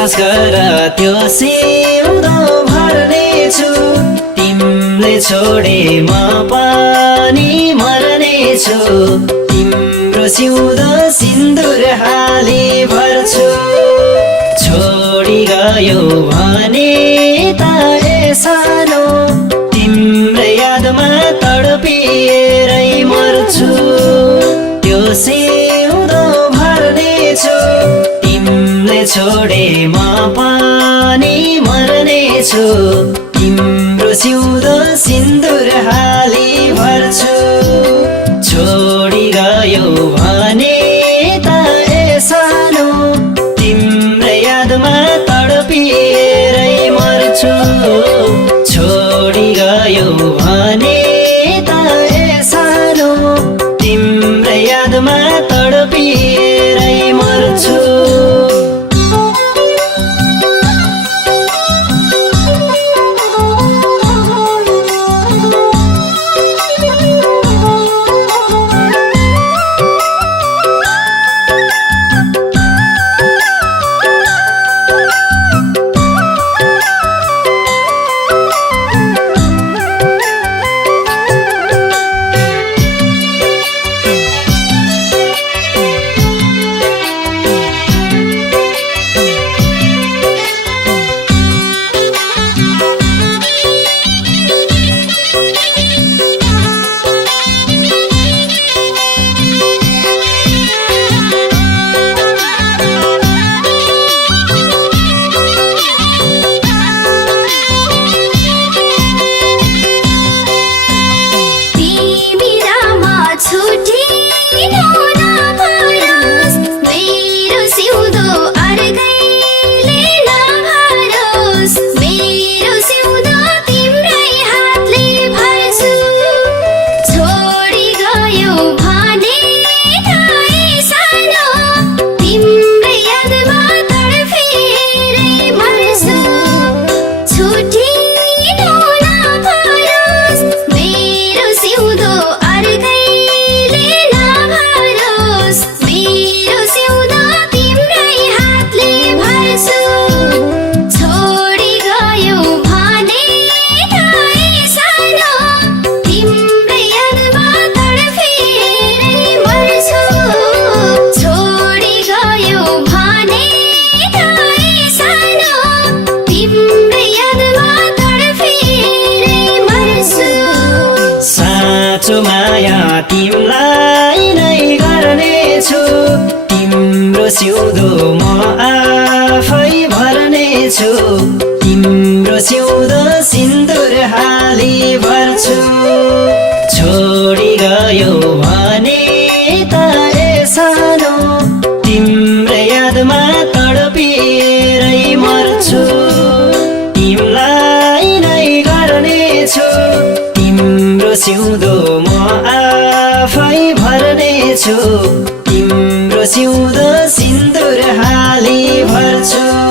विश्वास गर त्यो सिउँदो भर्नेछु तिमीले छोडे म पनि मर्नेछु तिम्रो सिउँदो सिन्दुर हाली भर्छु छोडी गयो भने त सानो तिम्रो यादमा तडपिएरै मर्छु त्यो सिउँदो भर्नेछु तिमीले छोडे म पनि मर्नेछु तिम्रो सिउँदो सिन्दुर हाली भर्छु छोडी गयो भने त सानो तिम्रो यादमा तडपिएरै मर्छु छोडी गयो भने त सानो तिम्रो यादमा तडपिएरै मर्छु माया तिमलाई नै गर्नेछु तिम्रो सिउँदो म आफै भर्नेछु तिम्रो सिउँदो सिन्दुर हाली भर्छु छोडी गयो भने त सानो तिम्रो यादमा तडपिएरै मर्छु तिमलाई नै गर्नेछु तिम्रो सिउँदो म आफै भर्नेछु तिम्रो सिउँदो सिन्दुर हाली भर्छु